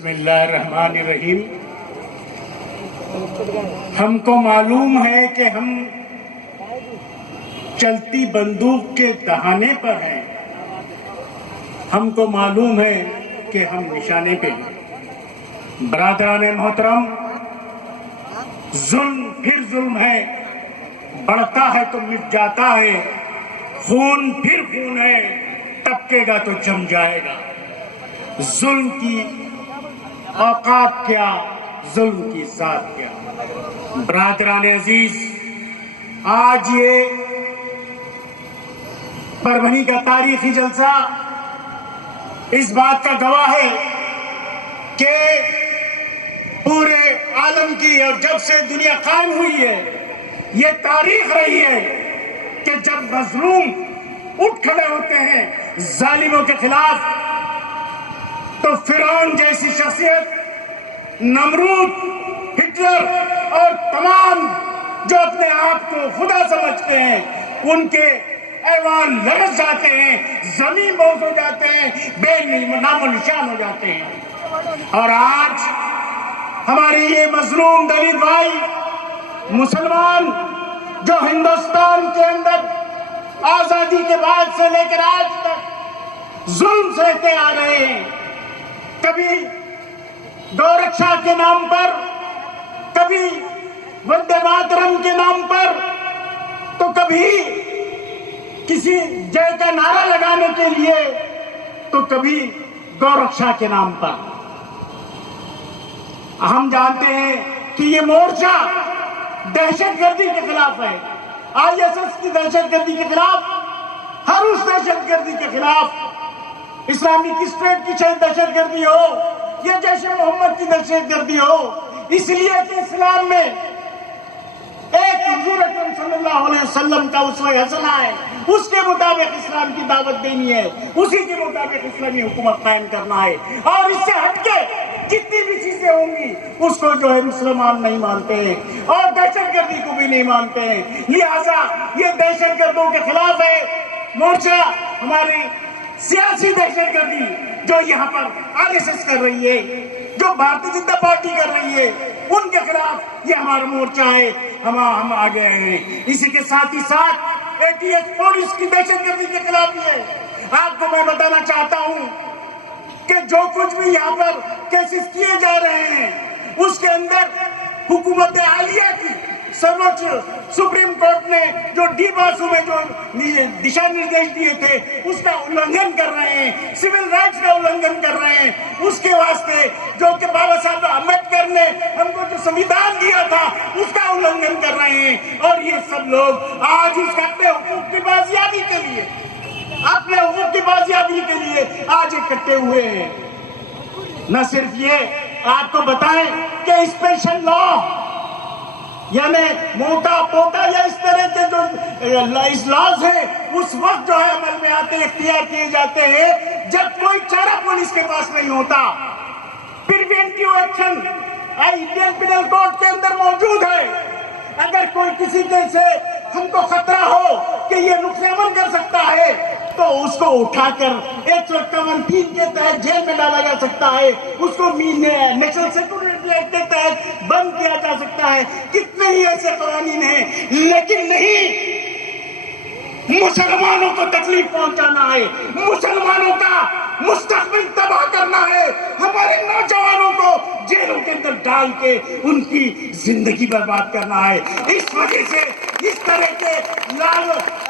بسم اللہ الرحمن الرحیم۔ ہم کو معلوم ہے کہ ہم چلتی بندوق کے دہانے پر ہیں، ہم کو معلوم ہے کہ ہم نشانے پہ ہیں۔ برادران محترم، ظلم پھر ظلم ہے، بڑھتا ہے تو مٹ جاتا ہے، خون پھر خون ہے، ٹپکے گا تو جم جائے گا۔ ظلم کی اوقات کیا، ظلم کی ذات کیا۔ برادران عزیز، آج یہ پربھنی کا تاریخی جلسہ اس بات کا گواہ ہے کہ پورے عالم کی اور جب سے دنیا قائم ہوئی ہے یہ تاریخ رہی ہے کہ جب مظلوم اٹھ کھڑے ہوتے ہیں ظالموں کے خلاف تو فرعون جیسی شخصیت، نمرود، ہٹلر اور تمام جو اپنے آپ کو خدا سمجھتے ہیں ان کے ایوان لرز جاتے ہیں، زمین بوس ہو جاتے ہیں، بے نام و نشان ہو جاتے ہیں۔ اور آج ہماری یہ مظلوم دلت بھائی مسلمان جو ہندوستان کے اندر آزادی کے بعد سے لے کر آج تک ظلم سہتے آ رہے ہیں، کبھی گورکشا کے نام پر، کبھی وندے ماترم کے نام پر، تو کبھی کسی جے کا نعرہ لگانے کے لیے، تو کبھی گورکشا کے نام پر۔ ہم جانتے ہیں کہ یہ مورچہ دہشت گردی کے خلاف ہے، آئی ایس ایس کی دہشت گردی کے خلاف، ہر اس دہشت گردی کے خلاف، اسلامک اسٹیٹ کی دہشت گردی ہو یا جیش محمد کی دہشت گردی ہو، اس لیے کہ اسلام میں ایک حضور اکرم صلی اللہ علیہ وسلم کا اسوہ حسنہ ہے، اس کے مطابق اسلام کی دعوت دینی ہے، اسی کے مطابق اسلامی حکومت قائم کرنا ہے، اور اس سے ہٹ کے جتنی بھی چیزیں ہوں گی اس کو جو ہے مسلمان نہیں مانتے ہیں اور دہشت گردی کو بھی نہیں مانتے ہیں۔ لہذا یہ دہشت گردوں کے خلاف ہے مورچہ، ہماری سیاسی دہشت گردی جو یہاں پر آر ایس ایس کر رہی ہے، جو بھارتیہ جنتا پارٹی کر رہی ہے، ان کے خلاف یہ ہمارا مورچہ ہے، ہم آگے آئے ہیں۔ اسی کے ساتھ ہی ساتھ اے ٹی ایس پولیس کی دہشت گردی کے خلاف بھی ہے۔ آپ کو میں بتانا چاہتا ہوں کہ جو کچھ بھی یہاں پر کیسز کیے جا رہے ہیں اس کے اندر حکومت عالیہ کی سروچ سپریم کورٹ نے جو ڈی باسو میں جو دشا نردیش دیے تھے اس کا النگھن کر رہے ہیں، سول رائٹس کا النگھن کر رہے ہیں، اس کے واسطے جو کہ بابا صاحب امبیڈکر نے ہم کو جو سنویدھان دیا تھا اس کا النگھن کر رہے ہیں، اور یہ سب لوگ آج اس کا اپنے حقوق کی بازیابی کے لیے، اپنے حقوق کی بازیابی کے لیے آج اکٹھے ہوئے ہیں۔ نہ صرف یہ، آپ کو بتائیں کہ اسپیشل لا یعنی موٹا پوٹا یا اس طرح کے جو لاز ہیں اس وقت جو ہے عمل میں آتے، اختیار کیے جاتے ہیں جب کوئی چارہ پولیس کے پاس نہیں ہوتا۔ Preventive action Indian penal code کے اندر موجود ہے، اگر کوئی کسی سے ہم کو خطرہ ہو کہ یہ نقص عمل کر سکتا ہے تو اس کو اٹھا کر 151(3) کے تحت جیل میں ڈالا جا سکتا ہے، اس کو نیشنل سیکورٹی ایکٹ کے تحت بند کیا جا سکتا ہے۔ کتنے ہی ایسے قوانین ہیں، لیکن نہیں، مسلمانوں کو تکلیف پہنچانا ہے، مسلمانوں کا مستقبل تباہ کرنا ہے، ہمارے نوجوانوں کو جیلوں کے اندر ڈال کے ان کی زندگی برباد کرنا ہے۔ اس وجہ سے اس طرح کے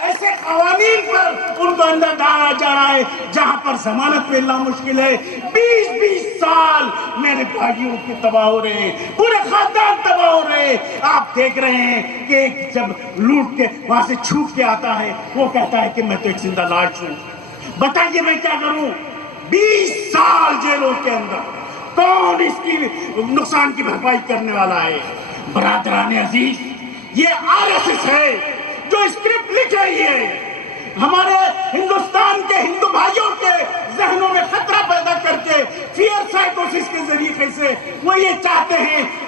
ایسے قوانین پر ان کو اندر ڈالا جا رہا ہے جہاں پر ضمانت ملنا مشکل ہے۔ 20 سال میرے بھائیوں کے تباہ ہو رہے ہیں، پورے خاندان تباہ ہو رہے ہیں۔ آپ دیکھ رہے ہیں کہ جب لوٹ کے وہاں سے چھوٹ کے آتا ہے وہ کہتا ہے کہ میں تو ایک زندہ لاش ہوں، بتائیے میں کیا کروں؟ 20 سال جیلوں کے اندر کون اس کی نقصان کی بھرپائی کرنے والا ہے؟ برادران عزیز، یہ آر ایس ایس ہے جو اسکرپٹ لکھ رہی ہے، ہمارے ہندوستان کے ہندو بھائیوں کے ذہنوں میں پیدا کر کے فیئر سائیکوسس کے ذریعے سے وہ یہ چاہتے ہیں